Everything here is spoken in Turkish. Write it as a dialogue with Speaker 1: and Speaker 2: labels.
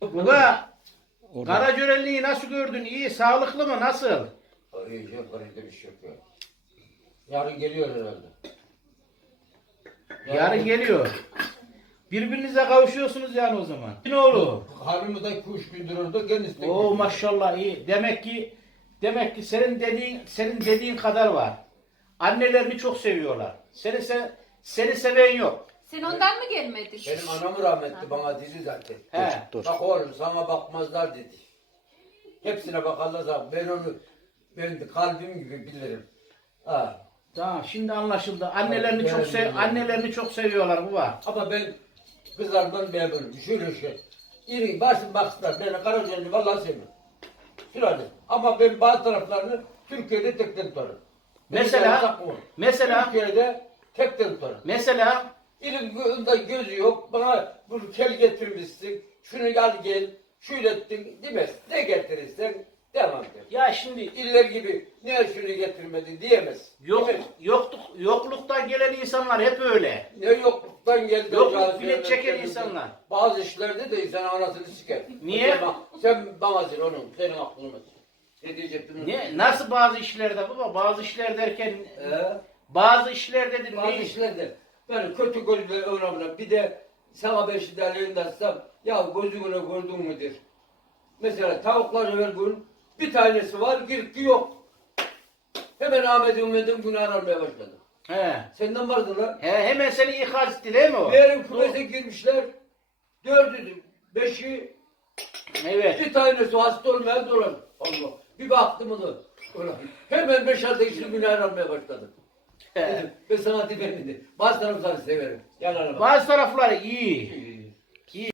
Speaker 1: Baba, Karacörelli'yi nasıl gördün? İyi, sağlıklı mı? Nasıl?
Speaker 2: İyi, yok, karıda bir şey yok ya. Yarın geliyor herhalde.
Speaker 1: Yarın geliyor. Birbirinize kavuşuyorsunuz yani o zaman. Ne olur?
Speaker 2: Harbi de kuş gündür orada kendisi de
Speaker 1: Oo
Speaker 2: gündür.
Speaker 1: maşallah iyi. Demek ki senin dediğin kadar var. Annelerini çok seviyorlar. Seni seven yok.
Speaker 3: Sen ondan mı gelmedin?
Speaker 2: Benim anam rahmetli bana dedi zaten.
Speaker 1: He.
Speaker 4: Dur.
Speaker 2: Bak oğlum sana bakmazlar dedi. Hepsine bakarlar da ben kalbim gibi bilirim. Ha.
Speaker 1: Tamam şimdi anlaşıldı.
Speaker 2: Evet,
Speaker 1: Annelerini çok seviyorlar baba.
Speaker 2: Ama ben kızlardan memnunum. Şöyle şey. İri başım baksınlar. Beni Karadeniz'i vallahi sevmiyorum. Şöyle. Ama ben bazı taraflarını Türkiye'de tekten tutarım.
Speaker 1: Mesela
Speaker 2: Türkiye'de tekten tutarım.
Speaker 1: mesela
Speaker 2: İlim gözü yok. Bana bu kel getirmişsin. Şunu gel. Şöyle ettin demez. Ne getirirsen devam et.
Speaker 1: ya şimdi
Speaker 2: İller gibi niye şunu getirmedi diyemez. Demez.
Speaker 1: yokluktan gelen insanlar hep öyle.
Speaker 2: Ne yokluktan geldi.
Speaker 1: Yokluk bile çeken insanlar.
Speaker 2: Bazı işlerde de insan anasını siker.
Speaker 1: Niye?
Speaker 2: Sen babasın onun. Senin aklını mı? Ne diyecektin?
Speaker 1: Ne nasıl bazı işlerde baba? Bazı işler derken
Speaker 2: Ee,
Speaker 1: bazı işler dedim
Speaker 2: bazı
Speaker 1: ne?
Speaker 2: işlerde ben kötü gözle önemli. Bir de sana beşi derlerinde atsam ya gözüne gördün müdür? Mesela tavukları ver gün bir tanesi var girki yok. Hemen Ahmet'in günahını almaya başladı.
Speaker 1: He.
Speaker 2: Senden vardı lan.
Speaker 1: Hemen seni ikaz etti değil mi o?
Speaker 2: Diğerin kümese girmişler. Dördü, beşi,
Speaker 1: Evet.
Speaker 2: bir tanesi hasta olmayan dolan. Allah. Bir baktım onu. Ulan, hemen 5-6 kişinin günahını almaya başladı. Dedim, ben sana demedim. Bazı tarafları severim. Yalan ama.
Speaker 1: Bazı tarafları iyi.
Speaker 2: İyi.